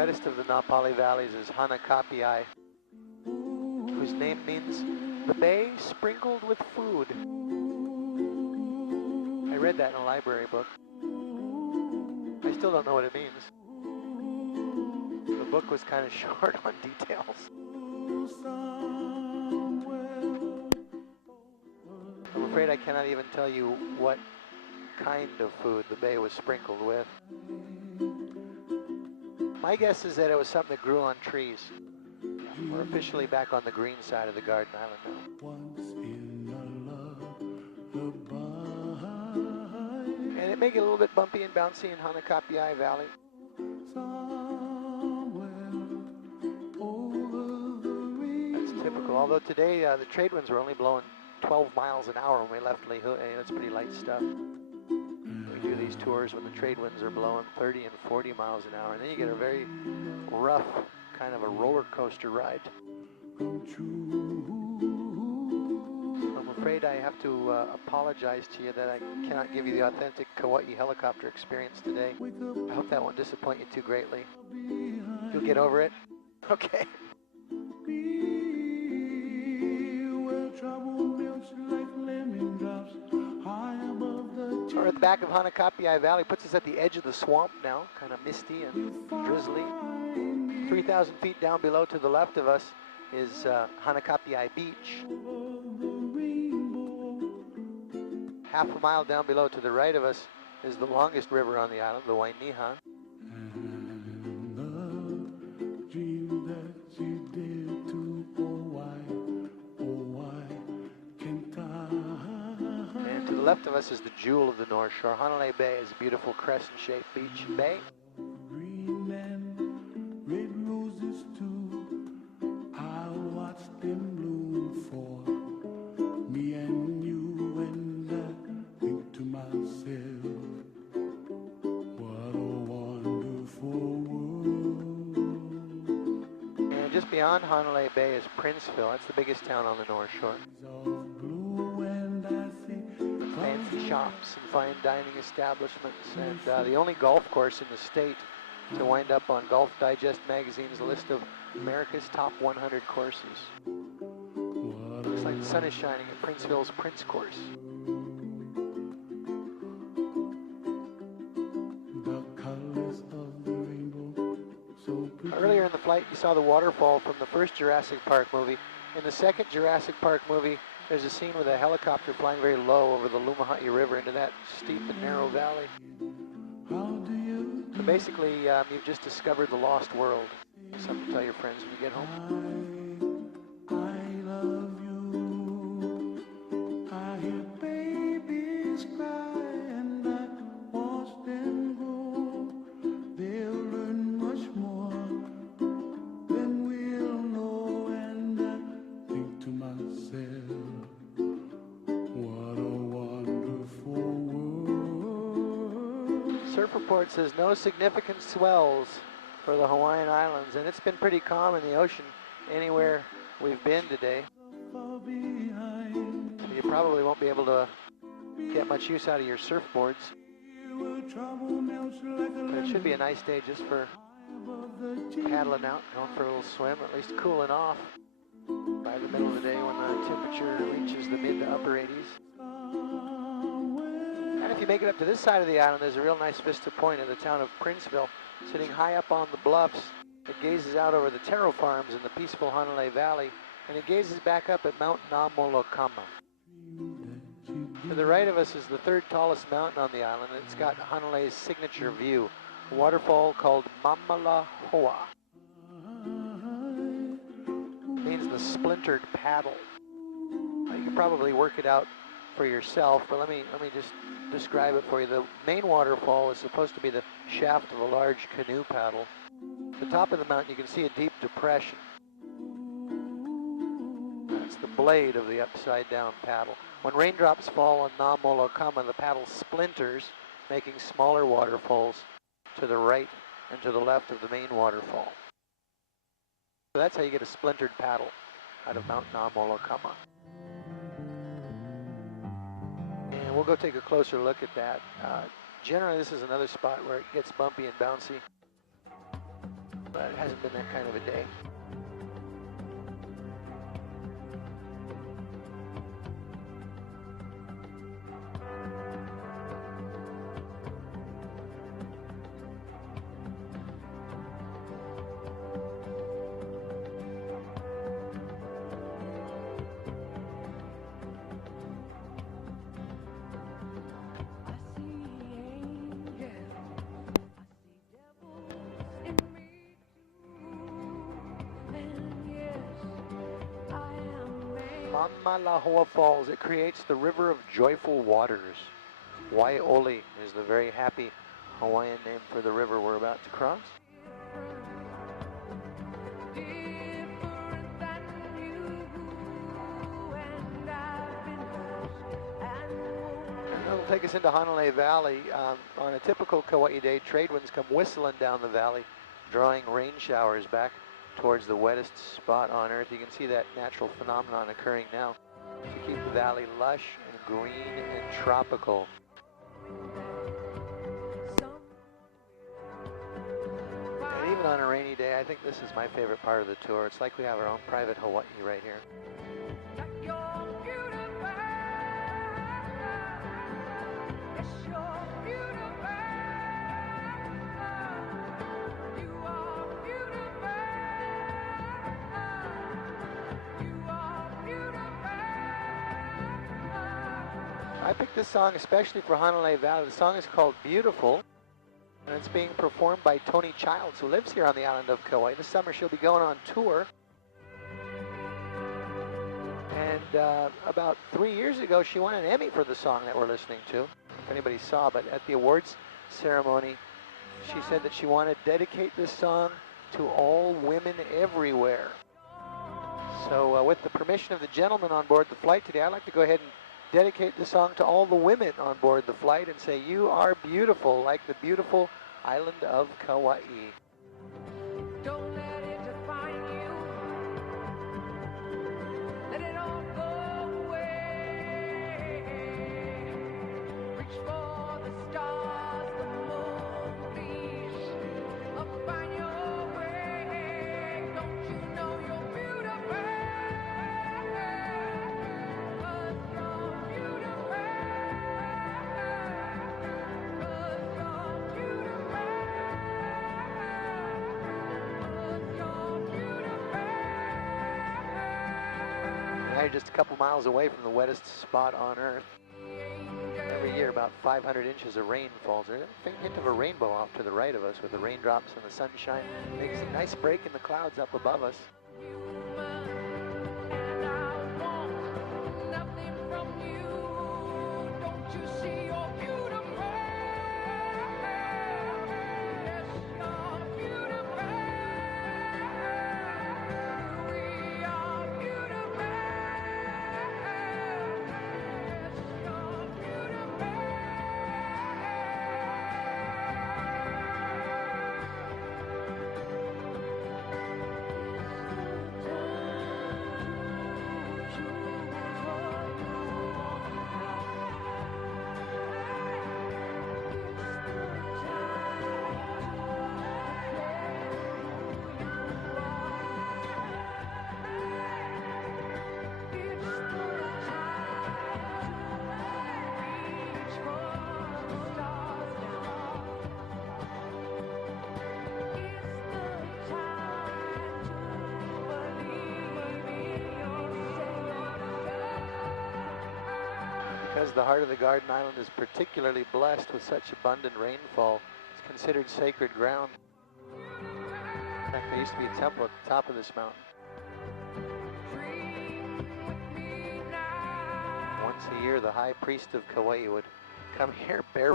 wettest of the Na Pali valleys is Hanakapiai, whose name means the bay sprinkled with food. I read that in a library book. I still don't know what it means. The book was kind of short on details. I'm afraid I cannot even tell you what kind of food the bay was sprinkled with. My guess is that it was something that grew on trees. We're officially back on the green side of the Garden Island now. And it may get a little bit bumpy and bouncy in Hanakapiai Valley. That's typical, although today the trade winds were only blowing 12 miles an hour when we left Lihue. That's pretty light stuff. We do these tours when the trade winds are blowing 30 and 40 miles an hour, and then you get a very rough, kind of a roller coaster ride. I'm afraid I have to apologize to you that I cannot give you the authentic Kauai helicopter experience today. I hope that won't disappoint you too greatly. You'll get over it? Okay. We're at the back of Hanakapiai Valley, puts us at the edge of the swamp now, kind of misty and drizzly. 3,000 feet down below to the left of us is Hanakapiai Beach. Half a mile down below to the right of us is the longest river on the island, the Wainiha. And to the left of us is the jewel of the North Shore. Hanalei Bay is a beautiful crescent-shaped beach bay. Just beyond Hanalei Bay is Princeville. That's the biggest town on the North Shore. Fancy shops and fine dining establishments, and the only golf course in the state to wind up on Golf Digest magazine's list of America's top 100 courses. Looks like the sun is shining at Princeville's Prince Course. Earlier in the flight, you saw the waterfall from the first Jurassic Park movie. In the second Jurassic Park movie, there's a scene with a helicopter flying very low over the Lumahati River into that steep and narrow valley. So basically, you've just discovered the lost world. Something to tell your friends when you get home. I love you. I hear babies cry and I watch them grow. They'll learn much more than we'll know, and I think to myself, what a wonderful world. Surf Report says no significant swells for the Hawaiian Islands, and it's been pretty calm in the ocean anywhere we've been today. So you probably won't be able to get much use out of your surfboards. But it should be a nice day just for paddling out, going for a little swim, at least cooling off by the middle of the day when the temperature reaches the mid to upper 80s. And if you make it up to this side of the island, there's a real nice vista point of the town of Princeville, sitting high up on the bluffs. It gazes out over the taro farms in the peaceful Hanalei Valley, and it gazes back up at Mount Namolokama. To the right of us is the third tallest mountain on the island, and it's got Hanalei's signature view, a waterfall called Mamala Hoa. It means the splintered paddle. You can probably work it out for yourself, but let me just describe it for you. The main waterfall is supposed to be the shaft of a large canoe paddle. At the top of the mountain, you can see a deep depression. That's the blade of the upside-down paddle. When raindrops fall on Namolokama, the paddle splinters, making smaller waterfalls to the right and to the left of the main waterfall. So that's how you get a splintered paddle out of Mount Namolokama. And we'll go take a closer look at that. Generally, this is another spot where it gets bumpy and bouncy. but it hasn't been that kind of a day. Mamalahoa Falls, it creates the River of Joyful Waters. Waiole is the very happy Hawaiian name for the river we're about to cross. And it'll take us into Hanalei Valley. On a typical Kauai day, trade winds come whistling down the valley, drawing rain showers back towards the wettest spot on Earth. You can see that natural phenomenon occurring now to keep the valley lush and green and tropical. And even on a rainy day, I think this is my favorite part of the tour. It's like we have our own private Hawaii right here. I picked this song especially for Hanalei Valley. The song is called Beautiful, and it's being performed by Toni Childs, who lives here on the island of Kauai. This summer she'll be going on tour. And about 3 years ago, she won an Emmy for the song that we're listening to, if anybody saw. But at the awards ceremony, she said that she wanted to dedicate this song to all women everywhere. So with the permission of the gentleman on board the flight today, I'd like to go ahead and dedicate the song to all the women on board the flight and say, you are beautiful, like the beautiful island of Kauai. Don't let it define you. Let it all go away. Reach for the stars, the moon, please. Up find your way. Don't you know you're beautiful? Now you're just a couple miles away from the wettest spot on Earth. Every year about 500 inches of rain falls. There's a faint hint of a rainbow off to the right of us with the raindrops and the sunshine. Makes a nice break in the clouds up above us. Because the heart of the Garden Island is particularly blessed with such abundant rainfall, it's considered sacred ground. In fact, there used to be a temple at the top of this mountain. Once a year, the high priest of Kauai would come here barefoot.